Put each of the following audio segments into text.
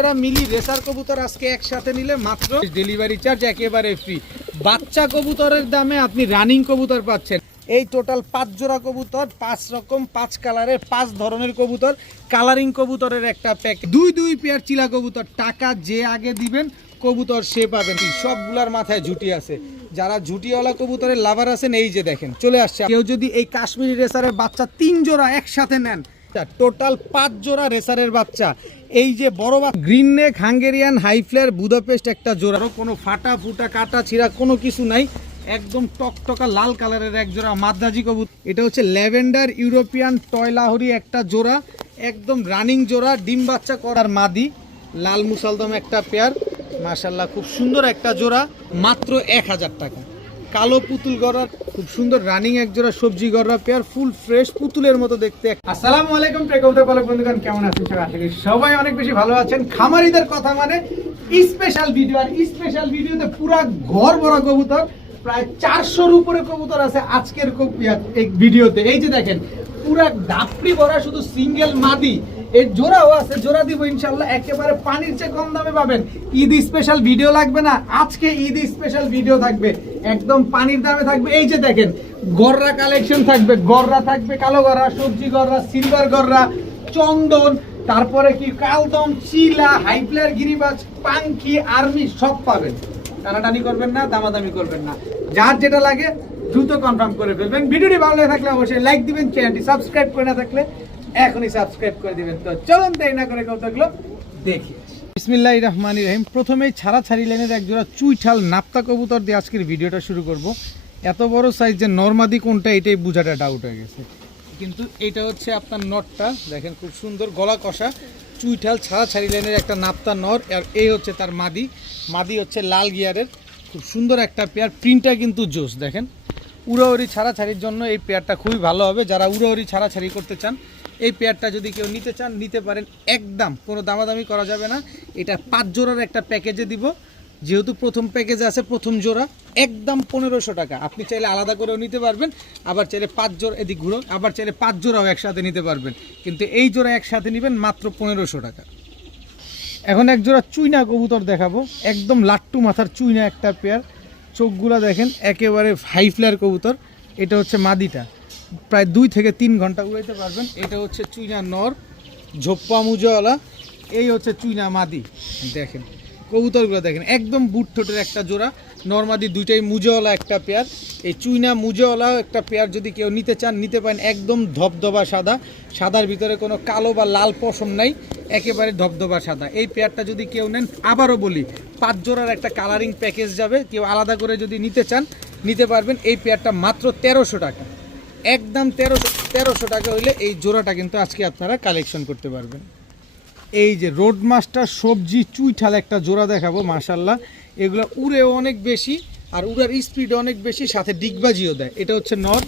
এরা মিলি রেসার কবুতর আজকে একসাথে নিলে মাত্র ডেলিভারি চার্জ একেবারে ফ্রি। বাচ্চা কবুতরের দামে আপনি রানিং কবুতর পাচ্ছেন। এই টোটাল 5 জোড়া কবুতর, 5 রকম 5 কালারের 5 ধরনের কবুতর, কালারিং কবুতরের একটা প্যাকেট, দুই পেয়ার চিলা কবুতর। টাকা যে আগে দিবেন কবুতর সে পাবেন। সবগুলার মাথায় ঝুটি আছে। যারা ঝুটিওয়ালা কবুতরের লাভার আছেন এই যে দেখেন চলে আসছে। কেউ যদি এই কাশ্মীরি রেসারের বাচ্চা 3 জোড়া একসাথে নেন, টোটাল 5 জোড়া রেসারের বাচ্চা। এই যে বড় গ্রিন নেক হাঙ্গেরিয়ান হাইফ্লেয়ার বুদাপেস্ট একটা জোড়া, কোনো ফাটা ফুটা কাটা ছিঁড়া কোনো কিছু নাই, একদম টকটকা লাল কালারের এক জোড়া মাদ্রাজি কবুতর। এটা হচ্ছে ল্যাভেন্ডার ইউরোপিয়ান টয় লাহোরি একটা জোড়া, একদম রানিং জোড়া, ডিম বাচ্চা করার মাদি, লাল মুসালদম একটা পেয়ার, মাশাল্লাহ খুব সুন্দর একটা জোড়া, মাত্র 1000 টাকা। কালো পুতুল গড়ার খুব সুন্দর রানিং এক জোড়া সবজি গড়া পেয়ার, ফুল ফ্রেশ পুতুলের মতো দেখতে। আসসালামু আলাইকুম প্রেক্ষকদের পালক বন্ধুগণ, কেমন আছেন সবাই? আশা করি সবাই অনেক বেশি ভালো আছেন। খামারিদের কথা মানে স্পেশাল ভিডিও, আর স্পেশাল ভিডিওতে পুরা ঘর ভরা কবুতর, প্রায় 400-র উপরে কবুতর আছে আজকের এই ভিডিওতে। এই যে দেখেন পুরা ডাপড়ি ভরা শুধু সিঙ্গেল মাদি, এর জোড়াও আছে, জোড়া দিব ইনশাল্লাহ, একেবারে পানির চেয়ে কম দামে পাবেন। ঈদ স্পেশাল ভিডিও লাগবে না, আজকে ঈদ স্পেশাল ভিডিও থাকবে, একদম পানির দামে থাকবে। এই যে দেখেন গররা কালেকশন থাকবে, গররা থাকবে, কালো গররা, সবজি গররা, সিলভার গররা, চন্দন, তারপরে কি কালদম, চিলা, হাইফ্লেয়ার, গিরিবাজ, পাঙ্কি, আর্মি সব পাবেন। টানাটানি করবেন না, দামাদামি করবেন না, যার যেটা লাগে দ্রুত কনফার্ম করে ফেলবেন। ভিডিওটি ভালো লাগে থাকলে অবশ্যই লাইক দিবেন, চ্যানেলটি সাবস্ক্রাইব করে না থাকলে এখনই সাবস্ক্রাইব করে দিবেন। তো চলুন দেরি না করে কবুতরগুলো দেখি। বিসমিল্লাহির রহমানির রহিম। প্রথমেই ছাড়াছাড়ি লাইনের এক জোড়া চুইঠাল নাপ্তা কবুতর দিয়ে আজকের ভিডিওটা শুরু করব। এত বড় সাইজের নরমাদি কোনটা এটাই বোঝাটা ডাউট হয়ে গেছে, কিন্তু এটা হচ্ছে আপনার নটটা দেখেন, খুব সুন্দর গলা কষা চুইঠাল ছাড়াছাড়ি লাইনের একটা নাপ্তা নর, আর এই হচ্ছে তার মাদি। মাদি হচ্ছে লাল গিয়ারের, খুব সুন্দর একটা পেয়ার, প্রিন্টটা কিন্তু জোস। দেখেন উড়াউড়ি ছাড়াছাড়ির জন্য এই পেয়ারটা খুবই ভালো হবে। যারা উড়াউড়ি ছাড়াছাড়ি করতে চান এই পেয়ারটা যদি কেউ নিতে চান নিতে পারেন, একদম কোনো দামাদামি করা যাবে না। এটা 5 জোড়ার একটা প্যাকেজে দিব, যেহেতু প্রথম প্যাকেজে আছে প্রথম জোড়া, একদম 1500 টাকা। আপনি চাইলে আলাদা করেও নিতে পারবেন, আবার চাইলে 5 জোড়া, এদিক ঘুরো, আবার চাইলে 5 জোড়াও একসাথে নিতে পারবেন, কিন্তু এই জোড়া একসাথে নেবেন মাত্র 1500 টাকা। এখন এক জোড়া চুইনা কবুতর দেখাবো, একদম লাট্টু মাথার চুইনা একটা পেয়ার, চোখগুলা দেখেন একেবারে হাই ফ্লেয়ার কবুতর। এটা হচ্ছে মাদিটা, প্রায় 2 থেকে 3 ঘন্টা উড়াইতে পারবেন। এটা হচ্ছে চুইনা নর, ঝোপ্পা মুজোওয়ালা। এই হচ্ছে চুইনা মাদি। দেখেন কবুতরগুলো দেখেন, একদম বুট ঠোঁটের একটা জোড়া, নরমাদি দুইটাই মুজোওয়ালা একটা পেয়ার। এই চুইনা মুজোওয়ালা একটা পেয়ার যদি কেউ নিতে চান নিতে পারেন, একদম ধবধবা সাদা, সাদার ভিতরে কোনো কালো বা লাল পশম নাই, একেবারে ধবধবা সাদা। এই পেয়ারটা যদি কেউ নেন, আবারও বলি 5 জোড়ার একটা কালারিং প্যাকেজ যাবে, কেউ আলাদা করে যদি নিতে চান নিতে পারবেন। এই পেয়ারটা মাত্র 1300 টাকা, একদম 1300 টাকা হইলে এই জোড়াটা কিন্তু আজকে আপনারা কালেকশন করতে পারবেন। এই যে রোড মাস্টার সবজি চুইঠাল একটা জোড়া দেখাবো, মাশাল্লাহ এগুলো উড়েও অনেক বেশি, আর উড়ার স্পিড অনেক বেশি, সাথে ডিগবাজিও দেয়। এটা হচ্ছে নর,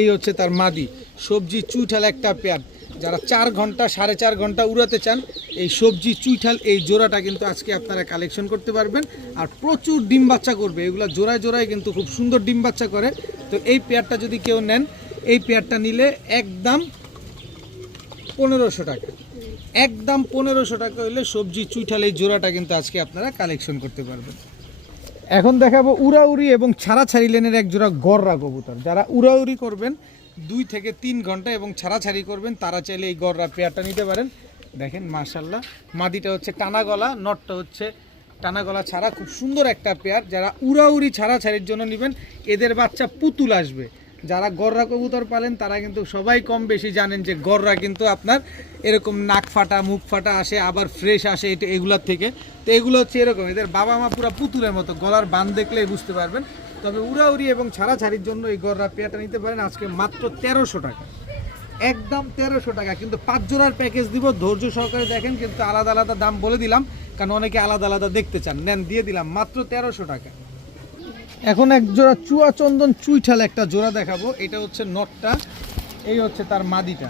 এই হচ্ছে তার মাদি, সবজি চুইঠাল একটা পেয়ার। যারা 4 ঘন্টা 4.5 ঘন্টা উড়াতে চান এই সবজি চুইঠাল এই জোড়াটা কিন্তু আজকে আপনারা কালেকশন করতে পারবেন। আর প্রচুর ডিম বাচ্চা করবে, এগুলো জোড়ায় জোড়ায় কিন্তু খুব সুন্দর ডিম বাচ্চা করে। তো এই পেয়ারটা যদি কেউ নেন, এই পেয়ারটা নিলে একদম 1500 টাকা, একদম 1500 টাকা হইলে সবজি চুইঠাল এই জোড়াটা কিন্তু আজকে আপনারা কালেকশন করতে পারবেন। এখন দেখাবো উড়াউড়ি এবং ছাড়াছাড়ি লেনের এক জোড়া গররা কবুতর। যারা উড়াউড়ি করবেন 2 থেকে 3 ঘন্টা এবং ছাড়াছাড়ি করবেন তারা চাইলে এই গররা পেয়ারটা নিতে পারেন। দেখেন মাশাল্লাহ, মাদিটা হচ্ছে টানা গলা, নটটা হচ্ছে টানা গলা ছাড়া, খুব সুন্দর একটা পেয়ার। যারা উড়াউড়ি ছাড়াছাড়ির জন্য নেবেন, এদের বাচ্চা পুতুল আসবে। যারা গররা কবুতর পালেন তারা কিন্তু সবাই কম বেশি জানেন যে গররা কিন্তু আপনার এরকম নাক ফাটা মুখ ফাটা আসে, আবার ফ্রেশ আসে এটা এগুলোর থেকে। তো এগুলো হচ্ছে এরকম, এদের বাবা মা পুরো পুতুলের মতো, গলার বান দেখলেই বুঝতে পারবেন। তবে উড়াউড়ি এবং ছাড়াছাড়ির জন্য এই গররা পেয়ারটা নিতে পারেন আজকে মাত্র 1300 টাকা, একদম 1300 টাকা। কিন্তু 5 জোড়ার প্যাকেজ দিব, ধৈর্য সহকারে দেখেন, কিন্তু আলাদা আলাদা দাম বলে দিলাম কারণ অনেকে আলাদা আলাদা দেখতে চান। নেন, দিয়ে দিলাম মাত্র 1300 টাকা। এখন এক জোড়া চুয়া চন্দন চুইঠাল একটা জোড়া দেখাবো, এটা হচ্ছে নটটা, এই হচ্ছে তার মাদিটা,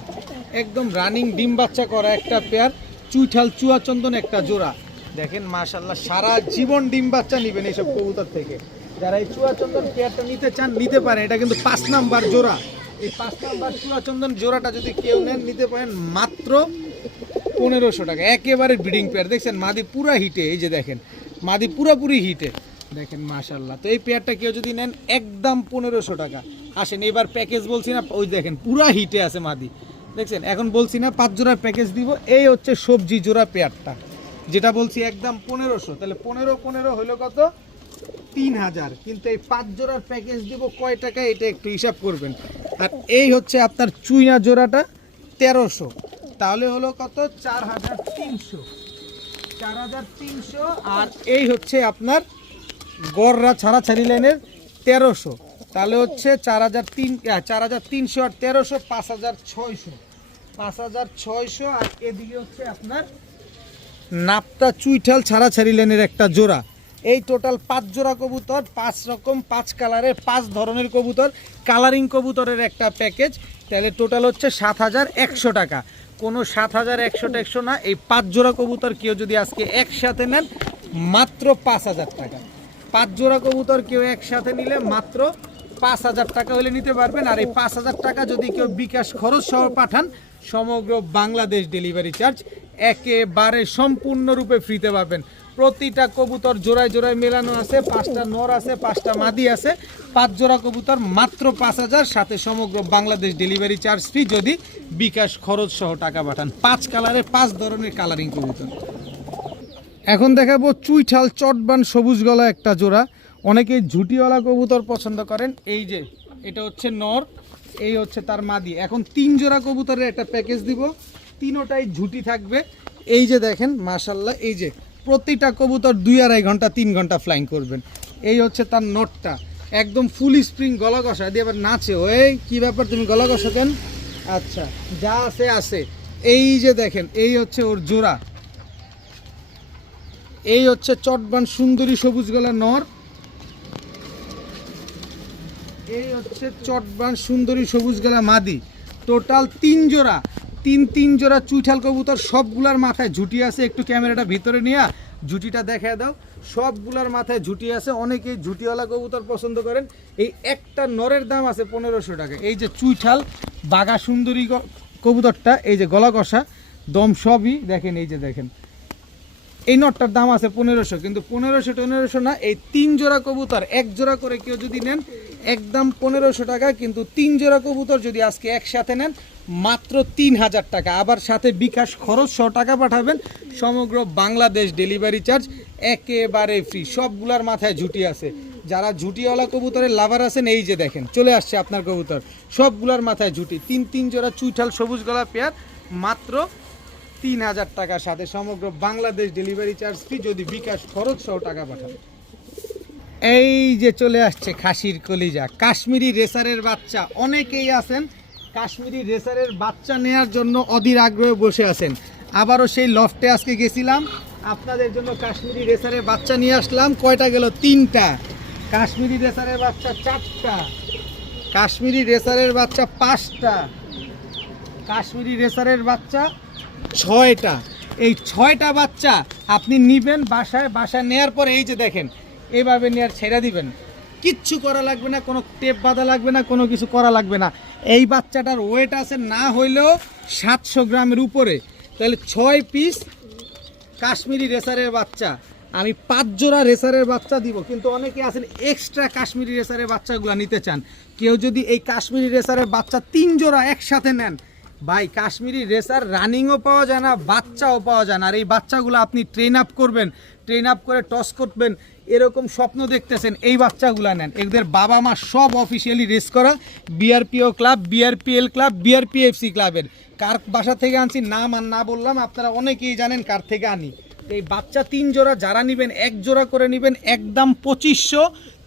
একদম রানিং ডিম বাচ্চা করা একটা পেয়ার, চুইঠাল চুয়া চন্দন একটা জোড়া। দেখেন মাশাল্লাহ, সারা জীবন ডিম বাচ্চা নেবেন এইসব কবুতর থেকে। যারা এই চুয়া চন্দন পেয়ারটা নিতে চান নিতে পারেন, এটা কিন্তু 5 নাম্বার জোড়া। এই 5 নাম্বার চুয়া চন্দন জোড়াটা যদি কেউ নেন নিতে পারেন মাত্র 1500 টাকা, একেবারে ব্রিডিং পেয়ার। দেখছেন মাদি পুরা হিটে, এই যে দেখেন মাদি পুরাপুরি হিটে, দেখেন মাশাল্লাহ। তো এই পেয়ারটা কেউ যদি নেন একদম 1500 টাকা। আসেন এবার প্যাকেজ বলছি না, ওই দেখেন পুরা হিটে আছে মাদি, দেখছেন। এখন বলছি না 5 জোড়ার প্যাকেজ দিব, এই হচ্ছে সবজি জোড়া পেয়ারটা, যেটা বলছি একদম 1500। তাহলে 15 হলো কত? 3000। কিন্তু এই 5 জোড়ার প্যাকেজ দিব কয় টাকা, এটা একটু হিসাব করবেন। আর এই হচ্ছে আপনার চুইনা জোড়াটা 1300, তাহলে হলো কত? 4300। 4300। আর এই হচ্ছে আপনার গড়রা ছাড়াছাড়ি লাইনের 1300, তাহলে হচ্ছে 4300 আর 1300 5600। 5600। আর এদিকে হচ্ছে আপনার নাপ্তা চুইঠাল ছাড়াছাড়ি লাইনের একটা জোড়া। এই টোটাল 5 জোড়া কবুতর, 5 রকম 5 কালারের 5 ধরনের কবুতর, কালারিং কবুতরের একটা প্যাকেজ। তাহলে টোটাল হচ্ছে 7100 টাকা। কোনো 7100 না, এই 5 জোড়া কবুতর কেউ যদি আজকে একসাথে নেন মাত্র 5000 টাকা। 5 জোড়া কবুতর কেউ একসাথে নিলে মাত্র 5000 টাকা হলে নিতে পারবেন। আর এই 5000 টাকা যদি কেউ বিকাশ খরচ সহ পাঠান, সমগ্র বাংলাদেশ ডেলিভারি চার্জ একেবারে সম্পূর্ণরূপে ফ্রিতে পাবেন। প্রতিটা কবুতর জোড়ায় জোড়ায় মেলানো আছে, 5টা নর আছে, 5টা মাদি আছে। 5 জোড়া কবুতর মাত্র 5000, সাথে সমগ্র বাংলাদেশ ডেলিভারি চার্জ ফ্রি যদি বিকাশ খরচ সহ টাকা পাঠান। 5 কালারের 5 ধরনের কালারিং কবুতর। এখন দেখাবো চুইঠাল চটবান সবুজ গলা একটা জোড়া। অনেকেই ঝুটিওয়ালা কবুতর পছন্দ করেন। এই যে এটা হচ্ছে নর, এই হচ্ছে তার মাদি। এখন 3 জোড়া কবুতরের একটা প্যাকেজ দিব, তিনোটাই ঝুটি থাকবে। এই যে দেখেন মাশাল্লাহ, এই যে প্রতিটা কবুতর 2-2.5 ঘন্টা 3 ঘন্টা ফ্লাইং করবেন। এই হচ্ছে তার নটটা, একদম ফুল স্প্রিং গলা কষা দিয়ে আবার নাচে। ওই কি ব্যাপার, তুমি গলা কষা কেন? আচ্ছা, যা আছে আছে। এই যে দেখেন, এই হচ্ছে ওর জোড়া। এই হচ্ছে চটবান সুন্দরী সবুজ গলা নর, এই হচ্ছে চটবান সুন্দরী সবুজ গলা মাদি। টোটাল 3 জোড়া, 3 জোড়া চুইঠাল কবুতর। সবগুলার মাথায় ঝুটি আছে। একটু ক্যামেরাটা ভিতরে নিয়ে ঝুটিটা দেখায় দাও। সবগুলার মাথায় ঝুটি আছে। অনেকেই ঝুটিওয়ালা কবুতর পছন্দ করেন। এই একটা নরের দাম আছে 1500 টাকা। এই যে চুইঠাল বাঘা সুন্দরী কবুতরটা, এই যে গলা কষা দম সবই দেখেন, এই যে দেখেন এই নটটার দাম আছে 1500। কিন্তু 1500 না, এই 3 জোড়া কবুতর 1 জোড়া করে কেউ যদি নেন একদম 1500 টাকা। কিন্তু 3 জোড়া কবুতর যদি আজকে একসাথে নেন মাত্র 3000 টাকা। আবার সাথে বিকাশ খরচ 100 টাকা পাঠাবেন। সমগ্র বাংলাদেশ ডেলিভারি চার্জ একেবারে ফ্রি। সবগুলার মাথায় ঝুটি আছে। যারা ঝুটিওয়ালা কবুতরের লাভার আছেন, এই যে দেখেন চলে আসছে আপনার কবুতর। সবগুলার মাথায় ঝুটি। 3 জোড়া চুইঠাল সবুজ গলা পেয়ার মাত্র 3000 টাকার সাথে সমগ্র বাংলাদেশ ডেলিভারি চার্জ ফ্রি যদি বিকাশ খরচ সহ টাকা পাঠান। এই যে চলে আসছে খাসির কলিজা, কাশ্মীরি রেসারের বাচ্চা। অনেকেই আছেন কাশ্মীরি রেসারের বাচ্চা নেওয়ার জন্য অধীর আগ্রহে বসে আছেন। আবারও সেই লফটে আজকে গেছিলাম, আপনাদের জন্য কাশ্মীরি রেসারের বাচ্চা নিয়ে আসলাম। কয়টা গেল? 3টা। কাশ্মীরি রেসারের বাচ্চা 4টা, কাশ্মীরি রেসারের বাচ্চা 5টা, কাশ্মীরি রেসারের বাচ্চা 6টা। এই 6টা বাচ্চা আপনি নিবেন বাসায় নেওয়ার পরে এই যে দেখেন এইভাবে নেওয়ার ছেড়ে দিবেন। কিচ্ছু করা লাগবে না, কোনো টেপ বাঁধা লাগবে না, কোনো কিছু করা লাগবে না। এই বাচ্চাটার ওয়েট আছে না হইলেও 700 গ্রামের উপরে। তাহলে 6 পিস কাশ্মীরি রেসারের বাচ্চা আমি 5 জোড়া রেসারের বাচ্চা দিব। কিন্তু অনেকে আছেন এক্সট্রা কাশ্মীরি রেসারের বাচ্চাগুলো নিতে চান। কেউ যদি এই কাশ্মীরি রেসারের বাচ্চা 3 জোড়া একসাথে নেন, ভাই কাশ্মীরি রেসার রানিংও পাওয়া যায় না, বাচ্চাও পাওয়া যায় না। আর এই বাচ্চাগুলো আপনি ট্রেন আপ করবেন, ট্রেন আপ করে টস করবেন, এরকম স্বপ্ন দেখতেছেন, এই বাচ্চাগুলো নেন। এদের বাবা মা সব অফিসিয়ালি রেস করা বিআরপিও ক্লাব, বিআরপিএল ক্লাব, বিআরপিএফসি ক্লাবের। কার বাসা থেকে আনছি নাম আর না বললাম, আপনারা অনেকেই জানেন কার থেকে আনি। এই বাচ্চা 3 জোড়া যারা নেবেন 1 জোড়া করে নেবেন একদম 2500।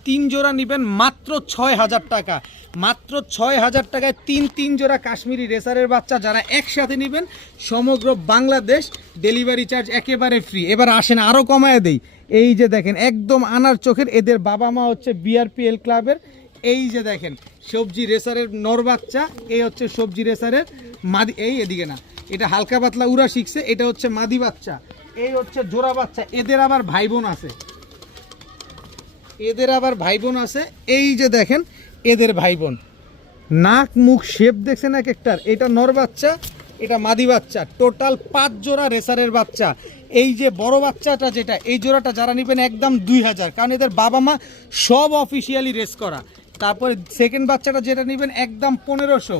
3 জোড়া নেবেন মাত্র 6000 টাকা। মাত্র 6000 টাকায় 3 জোড়া কাশ্মীরি রেসারের বাচ্চা যারা একসাথে নেবেন সমগ্র বাংলাদেশ ডেলিভারি চার্জ একেবারে ফ্রি। এবার আসেন আরও কমায় দেই। এই যে দেখেন একদম আনার চোখের, এদের বাবা মা হচ্ছে বিআরপিএল ক্লাবের। এই যে দেখেন সবজি রেসারের নর বাচ্চা, এই হচ্ছে সবজি রেসারের মাদি। এই এদিকে না, এটা হালকা পাতলা উড়া শিখছে, এটা হচ্ছে মাদি বাচ্চা। এই হচ্ছে জোড়া বাচ্চা। এদের আবার ভাই বোন আছে, এদের আবার ভাই বোন আছে। এই যে দেখেন এদের ভাই বোন, নাক মুখ শেপ দেখছেন এক একটার। এটা নর বাচ্চা, এটা মাদি বাচ্চা, টোটাল 5 জোড়া রেসারের বাচ্চা। এই যে বড় বাচ্চাটা যেটা, এই জোড়াটা যারা নেবেন একদম 2000, কারণ এদের বাবা মা সব অফিসিয়ালি রেস করা। তারপরে সেকেন্ড বাচ্চাটা যেটা নেবেন একদম 1500,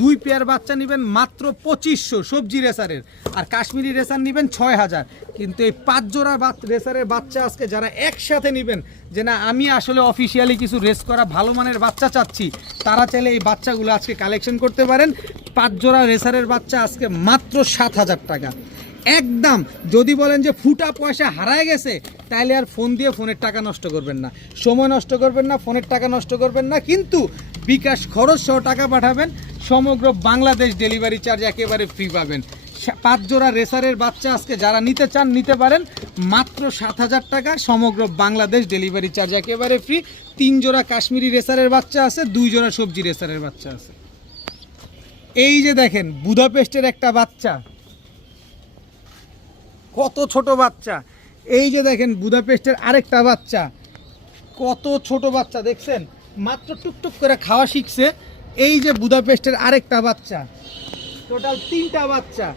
2 পেয়ার বাচ্চা নেবেন মাত্র 2500 সবজি রেসারের, আর কাশ্মীরি রেসার নেবেন 6000। কিন্তু এই 5 জোড়া রেসারের বাচ্চা আজকে যারা একসাথে নেবেন, যে না আমি আসলে অফিসিয়ালি কিছু রেস করা ভালো মানের বাচ্চা চাচ্ছি, তারা চাইলে এই বাচ্চাগুলো আজকে কালেকশন করতে পারেন। 5 জোড়া রেসারের বাচ্চা আজকে মাত্র 7000 টাকা একদম। যদি বলেন যে ফুটা পয়সা হারায় গেছে, তাইলে আর ফোন দিয়ে ফোনের টাকা নষ্ট করবেন না, সময় নষ্ট করবেন না, ফোনের টাকা নষ্ট করবেন না, কিন্তু বিকাশ খরচ সহ টাকা পাঠাবেন। সমগ্র বাংলাদেশ ডেলিভারি চার্জ একেবারে ফ্রি পাবেন। 5 জোড়া রেসারের বাচ্চা আজকে যারা নিতে চান নিতে পারেন মাত্র 7000 টাকা, সমগ্র বাংলাদেশ ডেলিভারি চার্জ একেবারে ফ্রি। 3 জোড়া কাশ্মীরি রেসারের বাচ্চা আছে, 2 জোড়া সবজি রেসারের বাচ্চা আছে। এই যে দেখেন বুদাপেস্টের একটা বাচ্চা, কত ছোট বাচ্চা। এই যে দেখেন বুদাপেস্টের আরেকটা বাচ্চা, কত ছোট বাচ্চা দেখছেন, মাত্র টুকটুক করে খাওয়া শিখছে। এই যে বুদাপেস্টের আরেকটা বাচ্চা, টোটাল 3টা বাচ্চা।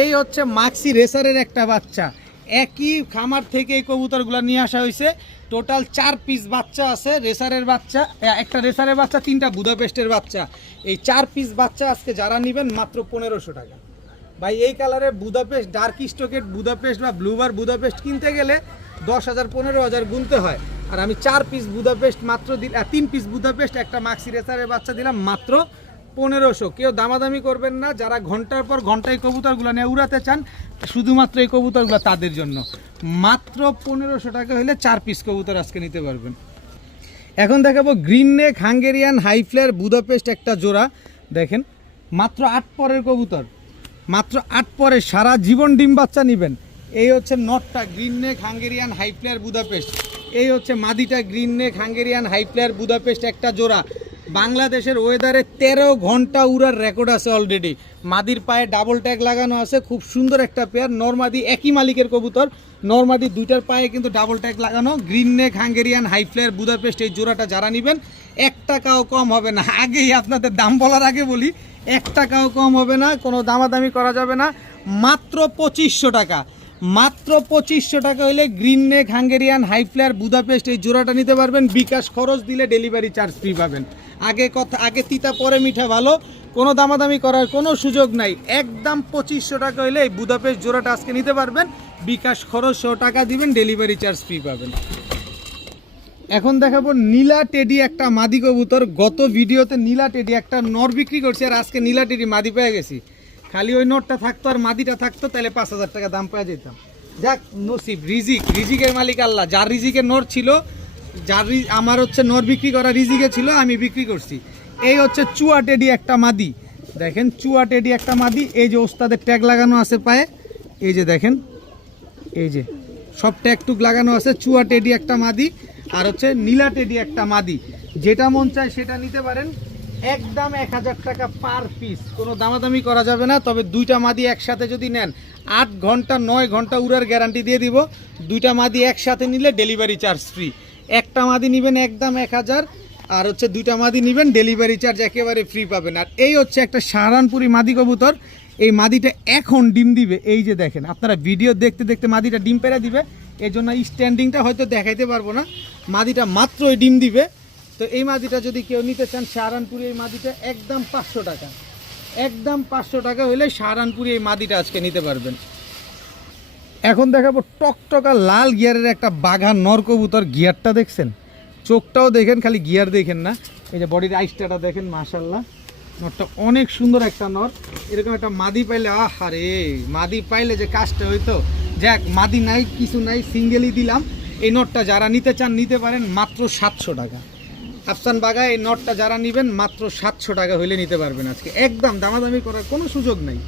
এই হচ্ছে মাক্সি রেসারের একটা বাচ্চা, একই খামার থেকে এই কবুতরগুলো নিয়ে আসা হয়েছে। টোটাল 4 পিস বাচ্চা আছে রেসারের বাচ্চা, একটা রেসারের বাচ্চা, 3টা বুদাপেস্টের বাচ্চা। এই 4 পিস বাচ্চা আজকে যারা নেবেন মাত্র 1500 টাকা। ভাই এই কালারের বুদাপেস্ট, ডার্ক স্টকের বুদাপেস্ট বা ব্লুবার বুদাপেস্ট কিনতে গেলে 10,000 15,000 গুনতে হয়, আর আমি 4 পিস বুদাপেস্ট মাত্র 3 পিস বুদাপেস্ট একটা মাক্সি রেসারের বাচ্চা দিলাম মাত্র 1500। কেউ দামাদামি করবেন না, যারা ঘন্টার পর ঘন্টায় কবুতরগুলো নিয়ে উড়াতে চান, শুধুমাত্র এই কবুতরগুলো তাদের জন্য। মাত্র 1500 টাকা হলে 4 পিস কবুতর আজকে নিতে পারবেন। এখন দেখাবো green neck Hungarian high flyer Budapest একটা জোড়া। দেখেন মাত্র 8 পরের কবুতর, মাত্র 8 পরে সারা জীবন ডিম বাচ্চা নেবেন। এই হচ্ছে নটটা green neck Hungarian high flyer Budapest, এই হচ্ছে মাদিটা green neck Hungarian high flyer Budapest একটা জোড়া। বাংলাদেশের ওয়েদারে 13 ঘন্টা উড়ার রেকর্ড আছে অলরেডি। মাদির পায়ে ডাবল ট্যাগ লাগানো আছে, খুব সুন্দর একটা পেয়ার। নরমাদি একই মালিকের কবুতর, নরমাদি 2টার পায়ে কিন্তু ডাবল ট্যাগ লাগানো। Green neck Hungarian high flyer Budapest এই জোড়াটা যারা নেবেন 1 টাকাও কম হবে না। আগেই আপনাদের দাম বলার আগে বলি, 1 টাকাও কম হবে না, কোনো দামাদামি করা যাবে না। মাত্র 2500 টাকা, মাত্র 2500 টাকা হলে green neck Hungarian high flyer Budapest এই জোড়াটা নিতে পারবেন। বিকাশ খরচ দিলে ডেলিভারি চার্জ ফ্রি পাবেন। আগে তিতা পরে মিঠা ভালো, কোনো দামাদামি করার কোনো সুযোগ নাই। একদম 2500 টাকা হলে এই বুদাপেস্ট জোড়াটা আজকে নিতে পারবেন। বিকাশ খরচ সহ টাকা দিবেন, ডেলিভারি চার্জ ফ্রি পাবেন। এখন দেখাবো নীলা টেডি একটা মাদি কবুতর। গত ভিডিওতে নীলা টেডি একটা নর বিক্রি করছি, আর আজকে নীলা টেডি মাদি পেয়ে গেছি। খালি ওই নরটা থাকতো আর মাদিটা থাকতো, তাহলে 5000 টাকা দাম পেয়ে যেতাম। যাক নসিব, রিজিকের মালিক আল্লাহ। যার রিজিকের নর ছিল, আমার হচ্ছে নর বিক্রি করা রিজিকে ছিল, আমি বিক্রি করছি। এই হচ্ছে চুয়া টেডি একটা মাদি। দেখেন চুয়া টেডি একটা মাদি, এই যে ওস্তাদের ট্যাগ লাগানো আছে পায়ে, এই যে দেখেন, এই যে সব ট্যাগ টুক লাগানো আছে। চুয়া টেডি একটা মাদি, আর হচ্ছে নীলা টেডি একটা মাদি। যেটা মন চায় সেটা নিতে পারেন। একদম 1000 টাকা পার পিস, কোনো দামাদামি করা যাবে না। তবে 2টা মাদি একসাথে যদি নেন 8 ঘন্টা 9 ঘন্টা উড়ার গ্যারান্টি দিয়ে দিব। 2টা মাদি একসাথে নিলে ডেলিভারি চার্জ ফ্রি। একটা মাদি নেবেন একদম 1000, আর হচ্ছে 2টা মাদি নেবেন ডেলিভারি চার্জ একেবারে ফ্রি পাবেন। আর এই হচ্ছে একটা সাহারানপুরি মাদি কবুতর। এই মাদিটা এখন ডিম দিবে। এই যে দেখেন, আপনারা ভিডিও দেখতে দেখতে মাদিটা ডিম পেরে দিবে, এই জন্য স্ট্যান্ডিংটা হয়তো দেখাইতে পারবো না। মাদিটা মাত্রই ডিম দিবে। তো এই মাদিটা যদি কেউ নিতে চান সাহারানপুরি, এই মাদিটা একদম 500 টাকা, একদম 500 টাকা হলে সাহারানপুরি এই মাদিটা আজকে নিতে পারবেন। এখন দেখাবো টকটকা লাল গিয়ারের একটা বাঘা নর কবুতর। গিয়ারটা দেখছেন, চোখটাও দেখেন, খালি গিয়ার দেখেন না। এই যে বডির আইসটাটা দেখেন, মাশাল্লাহ নরটা অনেক সুন্দর একটা নর। এরকম একটা মাদি পাইলে, আহারে মাদি পাইলে যে কাজটা হইতো। যাক মাদি নাই, কিছু নাই, সিঙ্গেলই দিলাম। এই নটটা যারা নিতে চান নিতে পারেন মাত্র 700 টাকা। আফসান বাঘা এই নটটা যারা নেবেন মাত্র 700 টাকা হইলে নিতে পারবেন আজকে। একদম দামাদামি করার কোনো সুযোগ নাই।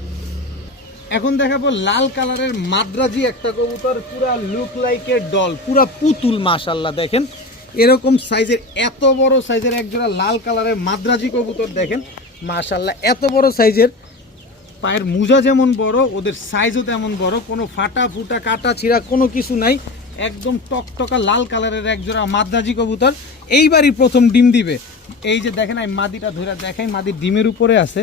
এখন দেখাবো লাল কালারের মাদ্রাজি একটা কবুতর, পুরা লুক লাইকের ডল, পুরা পুতুল। মাশাল্লাহ দেখেন এরকম সাইজের, এত বড় সাইজের একজোড়া লাল কালারের মাদ্রাজি কবুতর দেখেন। মাশাল্লাহ এত বড় সাইজের, পায়ের মুজা যেমন বড়, ওদের সাইজও তেমন বড়। কোনো ফাটা ফুটা কাটা ছিঁড়া কোনো কিছু নাই। একদম টকটকা লাল কালারের একজোড়া মাদ্রাজি কবুতর। এইবারই প্রথম ডিম দিবে। এই যে দেখেন, আমি মাদিটা ধরে দেখাই, মাদি ডিমের উপরে আছে।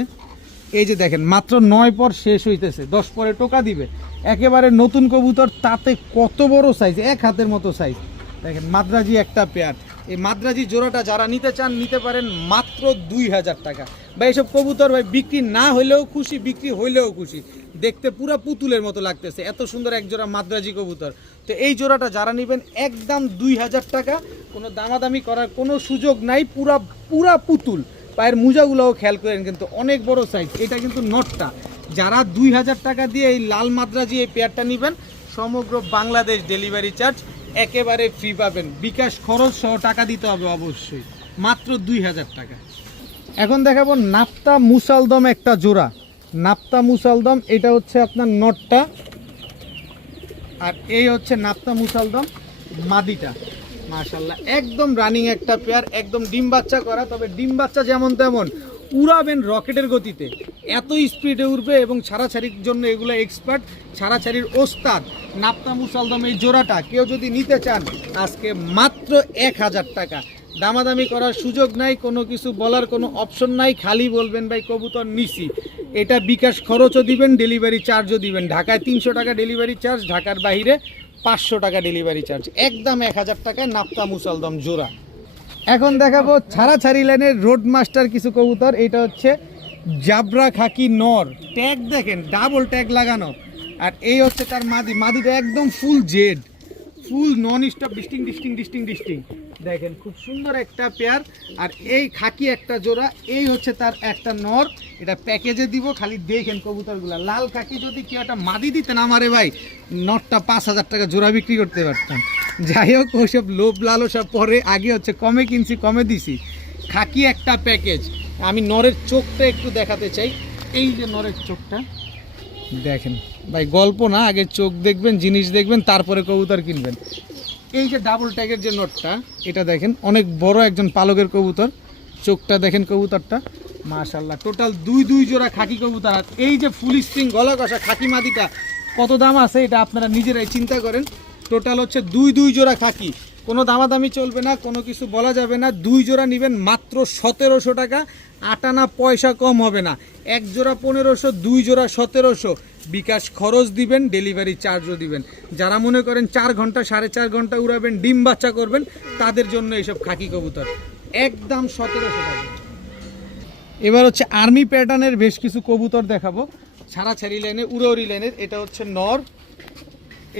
এই যে দেখেন মাত্র 9 পর শেষ হইতেছে, 10 পরে টোকা দিবে, একেবারে নতুন কবুতর, তাতে কত বড় সাইজ, এক হাতের মতো সাইজ। দেখেন মাদ্রাজি একটা পেয়ার, এই মাদ্রাজি জোড়াটা যারা নিতে চান নিতে পারেন মাত্র 2000 টাকা। ভাই এসব কবুতর ভাই বিক্রি না হইলেও খুশি, বিক্রি হইলেও খুশি, দেখতে পুরা পুতুলের মতো লাগতেছে, এত সুন্দর এক জোড়া মাদ্রাজি কবুতর। তো এই জোড়াটা যারা নেবেন একদম 2000 টাকা, কোনো দামাদামি করার কোনো সুযোগ নাই, পুরা পুরা পুতুল। পায়ের মোজাগুলোও খেয়াল করেন, কিন্তু অনেক বড় সাইজ। এটা কিন্তু নটটা, যারা 2000 টাকা দিয়ে এই লাল মাদ্রাজি এই পেয়ারটা নেবেন সমগ্র বাংলাদেশ ডেলিভারি চার্জ একেবারে ফ্রি পাবেন, বিকাশ খরচ সহ টাকা দিতে হবে অবশ্যই, মাত্র 2000 টাকা। এখন দেখাবো নাপ্তা মুসালদম একটা জোড়া, নাপ্তা মুসালদম, এটা হচ্ছে আপনার নটটা, আর এই হচ্ছে নাপ্তা মুসালদম মাদিটা। মাশাআল্লাহ একদম রানিং একটা পেয়ার, একদম ডিম বাচ্চা করা, তবে ডিম বাচ্চা যেমন তেমন, উড়াবেন রকেটের গতিতে, এত স্পিডে উড়বে এবং ছাড়াছাড়ির জন্য এগুলো এক্সপার্ট, ছাড়াছাড়ির ওস্তাদ। নাপ্তা মুসালদম এই জোড়াটা কেউ যদি নিতে চান আজকে মাত্র 1000 টাকা, দামাদামি করার সুযোগ নাই, কোনো কিছু বলার কোনো অপশন নাই, খালি বলবেন ভাই কবুতর নিছি। এটা বিকাশ খরচও দিবেন, ডেলিভারি চার্জও দিবেন। ঢাকায় 300 টাকা ডেলিভারি চার্জ, ঢাকার বাইরে 500 টাকা ডেলিভারি চার্জ, একদম 1000 টাকায় নাপ্তা মুসালদম জোড়া। এখন দেখাবো ছাড়াছাড়ি লাইনের রোড মাস্টার কিছু কবুতর। এটা হচ্ছে জাবরা খাকি নর, ট্যাগ দেখেন ডাবল ট্যাগ লাগানো, আর এই হচ্ছে তার মাদি, মাদিটা একদম ফুল জেড, ফুল নন স্টপ, ডিস্টিং দেখেন, খুব সুন্দর একটা পেয়ার। আর এই খাকি একটা জোড়া, এই হচ্ছে তার একটা নর, এটা প্যাকেজে দিব, খালি দেখেন কবুতরগুলা। লাল খাকি যদি কেউ একটা মাদি দিতেন আমারে ভাই, নরটা 5000 টাকা জোড়া বিক্রি করতে পারতাম। যাই হোক ওইসব লোভ লালসা পরে, আগে হচ্ছে কমে কিনছি কমে দিছি। খাকি একটা প্যাকেজ। আমি নরের চোখটা একটু দেখাতে চাই, এই যে নরের চোখটা দেখেন ভাই, গল্প না, আগে চোখ দেখবেন, জিনিস দেখবেন, তারপরে কবুতর কিনবেন। এই যে ডাবল ট্যাগের যে নটটা, এটা দেখেন অনেক বড় একজন পালকের কবুতর, চোখটা দেখেন কবুতরটা, মাশাআল্লাহ টোটাল দুই জোড়া খাকি কবুতর। আর এই যে ফুল স্প্রিং গলা কষা খাকি মাদিটা কত দাম আছে এটা আপনারা নিজেরাই চিন্তা করেন। টোটাল হচ্ছে দুই জোড়া খাকি, কোনো দামাদামি চলবে না, কোনো কিছু বলা যাবে না। 2 জোড়া নেবেন মাত্র 1700 টাকা, 8 আনা পয়সা কম হবে না। 1 জোড়া 1500, 2 জোড়া 1700, বিকাশ খরচ দিবেন, ডেলিভারি চার্জও দিবেন। যারা মনে করেন 4 ঘন্টা 4.5 ঘন্টা উড়াবেন, ডিম বাচ্চা করবেন, তাদের জন্য এইসব খাকি কবুতর একদম 1700 টাকা। এবার হচ্ছে আর্মি প্যাটার্নের বেশ কিছু কবুতর দেখাবো, ছাড়াছাড়ি লাইনে, উড়াউড়ি লাইনের। এটা হচ্ছে নর,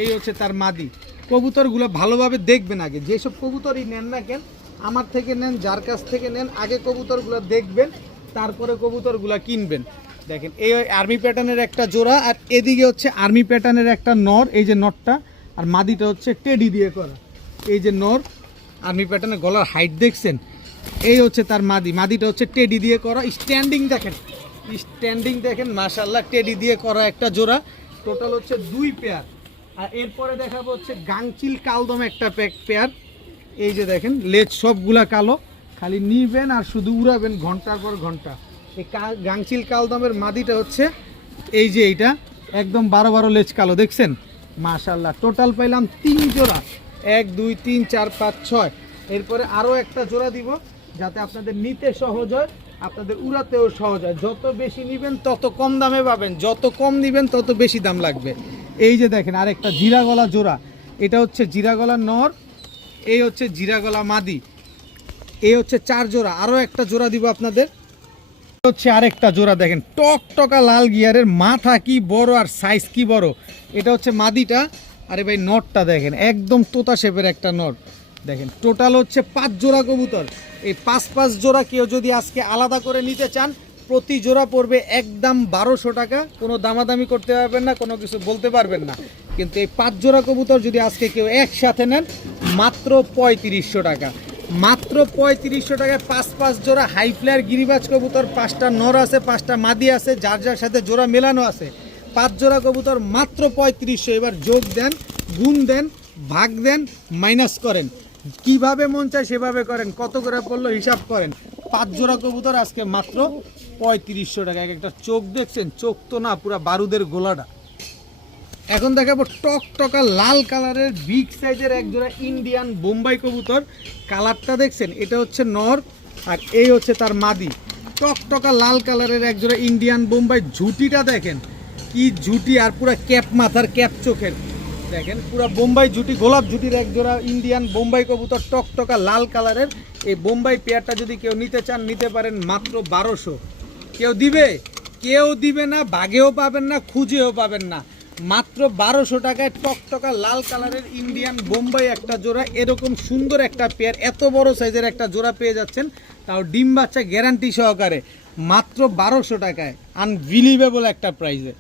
এই হচ্ছে তার মাদি। কবুতরগুলো ভালোভাবে দেখবেন, আগে যেসব কবুতরই নেন না কেন, আমার থেকে নেন, যার কাছ থেকে নেন, আগে কবুতরগুলো দেখবেন, তারপরে কবুতরগুলো কিনবেন। দেখেন এই আর্মি প্যাটার্নের একটা জোড়া, আর এদিকে হচ্ছে আর্মি প্যাটার্নের একটা নর, এই যে নরটা, আর মাদিটা হচ্ছে টেডি দিয়ে করা। এই যে নর আর্মি প্যাটার্নের, গলার হাইট দেখছেন, এই হচ্ছে তার মাদি, মাদিটা হচ্ছে টেডি দিয়ে করা। স্ট্যান্ডিং দেখেন মাশাআল্লাহ, টেডি দিয়ে করা একটা জোড়া। টোটাল হচ্ছে 2 পেয়ার। আর এরপরে দেখাবো হচ্ছে গাংচিল কালদম একটা পেয়ার। এই যে দেখেন লেজ সবগুলা কালো, খালি নিবেন আর শুধু উড়াবেন ঘন্টার পর ঘন্টা। এই গাংচিল কালদমের মাদিটা হচ্ছে এই যে এইটা, একদম 12 লেজ কালো দেখছেন, মাশাআল্লাহ। টোটাল পাইলাম 3 জোড়া, 1 2 3 4 5 6। এরপরে আরও একটা জোড়া দিব, যাতে আপনাদের নিতে সহজ হয়, আপনাদের উড়াতেও সহজ হয়। যত বেশি নেবেন তত কম দামে পাবেন, যত কম নেবেন তত বেশি দাম লাগবে। এই যে দেখেন আরেকটা জিরা গলা জোড়া, এটা হচ্ছে জিরা গলা নর, এই হচ্ছে জিরা গলা মাদি, এই হচ্ছে 4 জোড়া। আরও একটা জোড়া দিব আপনাদের, হচ্ছে আরেকটা জোড়া দেখেন, টকটকা লাল গিয়ারের, মাথা কি বড় আর সাইজ কি বড়। এটা হচ্ছে মাদিটা। আরে ভাই নরটা দেখেন, একদম তোতা শেপের একটা নর। দেখেন টোটাল হচ্ছে 5 জোড়া কবুতর। এই 5 জোড়া কেউ যদি আজকে আলাদা করে নিতে চান, প্রতি জোড়া পড়বে একদম 1200 টাকা। কোনো দামাদামি করতে পারবেন না, কোনো কিছু বলতে পারবেন না। কিন্তু এই 5 জোড়া কবুতর যদি আজকে কেউ একসাথে নেন, মাত্র 3500 টাকা, মাত্র 3500 টাকায় 5 জোড়া হাই ফ্লায়ার গিরিবাজ কবুতর। 5টা নর আছে, 5টা মাদি আছে, যার যার সাথে জোড়া মেলানো আছে। 5 জোড়া কবুতর মাত্র 3500। এবার যোগ দেন, গুণ দেন, ভাগ দেন, মাইনাস করেন, কিভাবে মন চায় সেভাবে করেন, কত করে পড়লো হিসাব করেন। 5 জোড়া কবুতর আজকে মাত্র 3500 টাকা। একটা চোখ দেখছেন, চোখ তো না, পুরা বারুদের গোলাটা। এখন দেখাবো টকটকা লাল কালারের বিগ সাইজের এক জোড়া ইন্ডিয়ান বোম্বাই কবুতর। কালারটা দেখছেন, এটা হচ্ছে নর, আর এই হচ্ছে তার মাদি। টকটকা লাল কালারের এক জোড়া ইন্ডিয়ান বোম্বাই। ঝুটিটা দেখেন কি ঝুটি, আর পুরো ক্যাপ মাথার, ক্যাপ চোখের দেখেন, পুরো বোম্বাই ঝুটি, গোলাপ ঝুটির এক জোড়া ইন্ডিয়ান বোম্বাই কবুতর টকটকা লাল কালারের। এই বোম্বাই পেয়ারটা যদি কেউ নিতে চান নিতে পারেন মাত্র 1200। কেউ দিবে? কেউ দিবে না, ভাগেও পাবেন না, খুঁজেও পাবেন না। মাত্র 1200 টাকায় টকটকা লাল কালারের ইন্ডিয়ান বোম্বাই একটা জোড়া। এরকম সুন্দর একটা পেয়ার, এত বড় সাইজের একটা জোড়া পেয়ে যাচ্ছেন, তাও ডিম বাচ্চা গ্যারান্টি সহকারে মাত্র 1200 টাকায়। আনবিলিভেবল একটা প্রাইসে।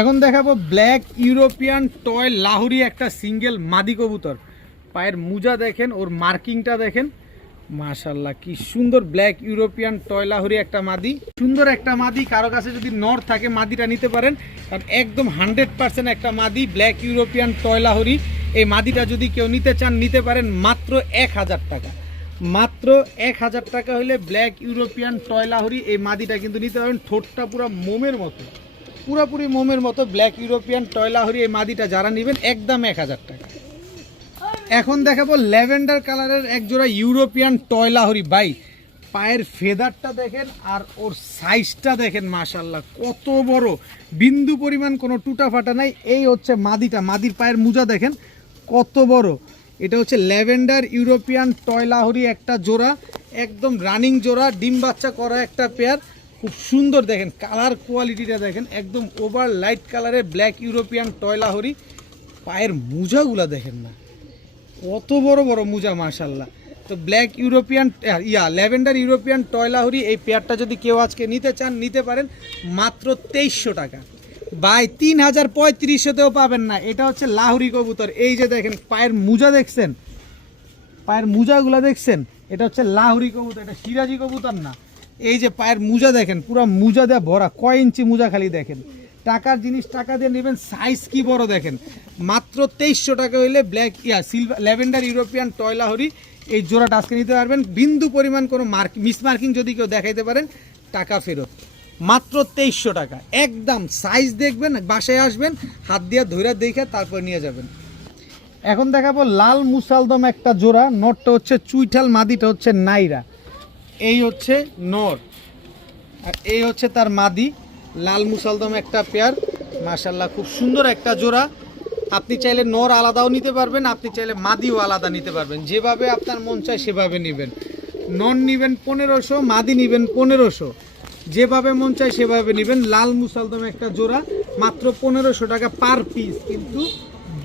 এখন দেখাবো ব্ল্যাক ইউরোপিয়ান টয় লাহুরি একটা সিঙ্গেল মাদি কবুতর। পায়ের মুজা দেখেন, ওর মার্কিংটা দেখেন, মাশাল্লাহ কি সুন্দর। ব্ল্যাক ইউরোপিয়ান টয় লাহুরি একটা মাদি, সুন্দর একটা মাদি। কারো কাছে যদি নর থাকে মাদিটা নিতে পারেন, কারণ একদম 100% একটা মাদি ব্ল্যাক ইউরোপিয়ান টয় লাহুরি। এই মাদিটা যদি কেউ নিতে চান নিতে পারেন মাত্র 1000 টাকা। মাত্র 1000 টাকা হলে ব্ল্যাক ইউরোপিয়ান টয় লাহুরি এই মাদিটা কিন্তু নিতে পারেন। ঠোঁটটা পুরো মোমের মতো, পুরোপুরি মোমের মতো ব্ল্যাক ইউরোপিয়ান টয় লাহুরি এই মাদিটা যারা নেবেন একদম 1000 টাকা। এখন দেখাবো ল্যাভেন্ডার কালারের এক জোড়া ইউরোপিয়ান টয় লাহুরি। ভাই পায়ের ফেদারটা দেখেন আর ওর সাইজটা দেখেন, মাশাল্লাহ কত বড়, বিন্দু পরিমাণ কোনো টুটা ফাটা নাই। এই হচ্ছে মাদিটা, মাদির পায়ের মুজা দেখেন কত বড়। এটা হচ্ছে ল্যাভেন্ডার ইউরোপিয়ান টয় লাহুরি একটা জোড়া, একদম রানিং জোড়া, ডিম বাচ্চা করা একটা পেয়ার। খুব সুন্দর দেখেন কালার কোয়ালিটিটা দেখেন, একদম ওভার লাইট কালারের ব্ল্যাক ইউরোপিয়ান টয় লাহুরি। পায়ের মুজাগুলা দেখেন না কত বড় বড় মুজা, মাশাল্লাহ। তো black European lavender European toy Lahori এই পেয়ারটা যদি কেউ আজকে নিতে চান নিতে পারেন মাত্র 2300 টাকা। ভাই 3035তেও পাবেন না। এটা হচ্ছে লাহুরি কবুতর। এই যে দেখেন পায়ের মুজা দেখছেন, পায়ের মুজাগুলা দেখছেন, এটা হচ্ছে লাহুরি কবুতর, এটা সিরাজি কবুতর না। এই যে পায়ের মুজা দেখেন, পুরো মুজা দেওয়া ভরা, কয় ইঞ্চি মুজা খালি দেখেন। টাকার জিনিস টাকা দিয়ে নেবেন, সাইজ কি বড় দেখেন। মাত্র 2300 টাকা হইলে black lavender European toy Lahori এই জোড়াটা আজকে নিতে পারবেন। বিন্দু পরিমাণ কোনো মিস মার্কিং যদি কেউ দেখাইতে পারেন টাকা ফেরত। মাত্র 2300 টাকা একদম। সাইজ দেখবেন, বাসায় আসবেন, হাত দিয়ে ধইরা দেখে তারপর নিয়ে যাবেন। এখন দেখাবো লাল মুসালদম একটা জোড়া। নরটা হচ্ছে চুইঠাল, মাদিটা হচ্ছে নাইরা। এই হচ্ছে নর আর এই হচ্ছে তার মাদি, লাল মুসালদম একটা পেয়ার, মাশাল্লাহ খুব সুন্দর একটা জোড়া। আপনি চাইলে নর আলাদাও নিতে পারবেন, আপনি চাইলে মাদিও আলাদা নিতে পারবেন, যেভাবে আপনার মন চায় সেভাবে নেবেন। নর নেবেন 1500, মাদি নেবেন 1500, যেভাবে মন চায় সেভাবে নেবেন। লাল মুসালদম একটা জোড়া মাত্র 1500 টাকা পার পিস। কিন্তু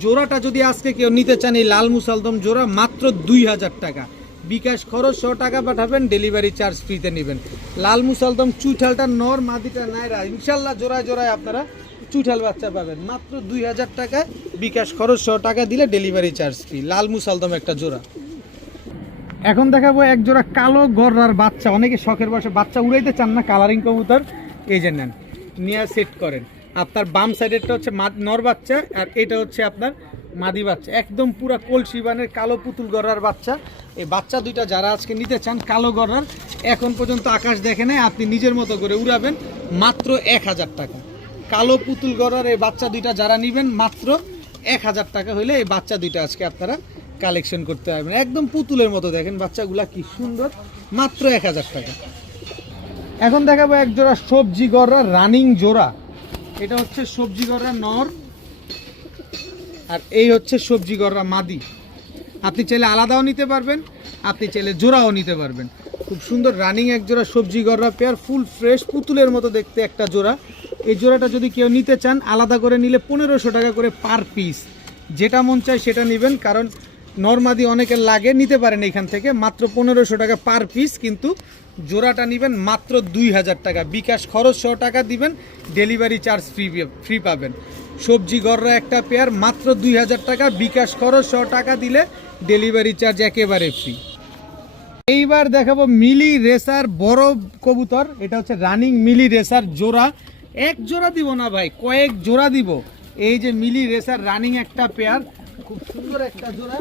জোড়াটা যদি আজকে কেউ নিতে চান এই লাল মুসালদম জোড়া মাত্র 2000 টাকা। বিকাশ খরচ 100 টাকা পাঠাবেন, ডেলিভারি চার্জ ফ্রিতে নেবেন। লাল মুসালদম চুইঠালটা নর, মাদিটা নাইরা, ইনশাল্লাহ জোড়ায় জোড়ায় আপনারা চুইঠাল বাচ্চা পাবেন মাত্র 2000 টাকায়। বিকাশ খরচ 100 টাকা দিলে ডেলিভারি চার্জ ফ্রি। লাল মুসালদম একটা জোড়া। এখন দেখাবো এক জোড়া কালো গররার বাচ্চা। অনেকে শখের বসে বাচ্চা উড়াইতে চান না, কালারিং কবুতর, এই যে নেন, নিয়ে সেট করেন। আপনার বাম সাইডেরটা হচ্ছে নর বাচ্চা আর এটা হচ্ছে আপনার মাদি বাচ্চা, একদম পুরা কলসি বানের কালো পুতুল গররার বাচ্চা। এই বাচ্চা দুইটা যারা আজকে নিতে চান কালো গররার, এখন পর্যন্ত আকাশ দেখে নেয়, আপনি নিজের মতো করে উড়াবেন মাত্র 1000 টাকা। কালো পুতুল গররার এই বাচ্চা দুইটা যারা নেবেন মাত্র 1000 টাকা হইলে এই বাচ্চা দুইটা আজকে আপনারা কালেকশন করতে পারবেন। একদম পুতুলের মতো দেখেন বাচ্চাগুলা কি সুন্দর, মাত্র 1000 টাকা। এখন দেখাবো এক জোড়া সবজি গররা রানিং জোড়া। এটা হচ্ছে সবজি গররা নর আর এই হচ্ছে সবজি গররা মাদি। আপনি চাইলে আলাদাও নিতে পারবেন, আপনি চাইলে জোড়াও নিতে পারবেন। খুব সুন্দর রানিং এক জোড়া সবজি গররা পেয়ার, ফুল ফ্রেশ পুতুলের মতো দেখতে একটা জোড়া। এই জোড়াটা যদি কেউ নিতে চান আলাদা করে নিলে 1500 টাকা করে পার পিস। যেটা মন চায় সেটা নেবেন, কারণ নরমাদি অনেকের লাগে, নিতে পারেন এখান থেকে মাত্র 1500 টাকা পার পিস। কিন্তু জোড়াটা নেবেন মাত্র 2000 টাকা। বিকাশ খরচ 100 টাকা দিবেন, ডেলিভারি চার্জ ফ্রি পাবেন। সবজি গররা একটা পেয়ার মাত্র 2000 টাকা। বিকাশ খরচ 100 টাকা দিলে ডেলিভারি চার্জ একেবারে ফ্রি। এইবার দেখাবো মিলি রেসার বড় কবুতর। এটা হচ্ছে রানিং মিলি রেসার জোড়া। এক জোড়া দিব না ভাই, কয়েক জোড়া দিব। এই যে মিলি রেসার রানিং একটা পেয়ার, খুব সুন্দর একটা জোড়া।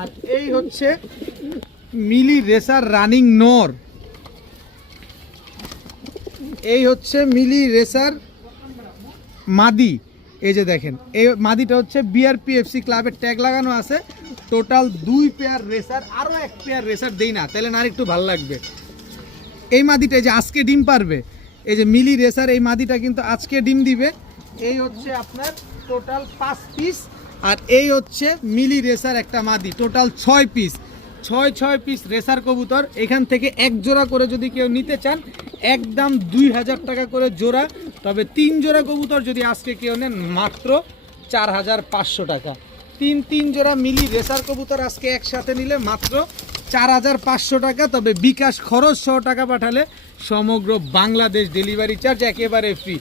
আর এই হচ্ছে মিলি রেসার রানিং নর। এই হচ্ছে মিলি রেসার মাদি। এই যে দেখেন এই মাদিটা হচ্ছে বিআরপিএফসি ক্লাবের ট্যাগ লাগানো আছে। টোটাল 2 পেয়ার রেসার, আরও 1 পেয়ার রেসার দেই না, তাহলে না আর একটু ভালো লাগবে। এই মাদিটা যে আজকে ডিম পারবে, এই যে মিলি রেসার এই মাদিটা কিন্তু আজকে ডিম দিবে। এই হচ্ছে আপনার টোটাল 5 পিস, আর এই হচ্ছে মিলি রেসার একটা মাদি, টোটাল 6 পিস। 6 পিস রেসার কবুতর। এখান থেকে এক জোড়া করে যদি কেউ নিতে চান একদম 2000 টাকা করে জোড়া। তবে 3 জোড়া কবুতর যদি আজকে কেউ নেন মাত্র 4500 টাকা। 3 জোড়া মিলি রেসার কবুতর আজকে একসাথে নিলে মাত্র 4500 টাকা। তবে বিকাশ খরচ সহ টাকা পাঠালে সমগ্র বাংলাদেশ ডেলিভারি চার্জ একেবারে ফ্রি।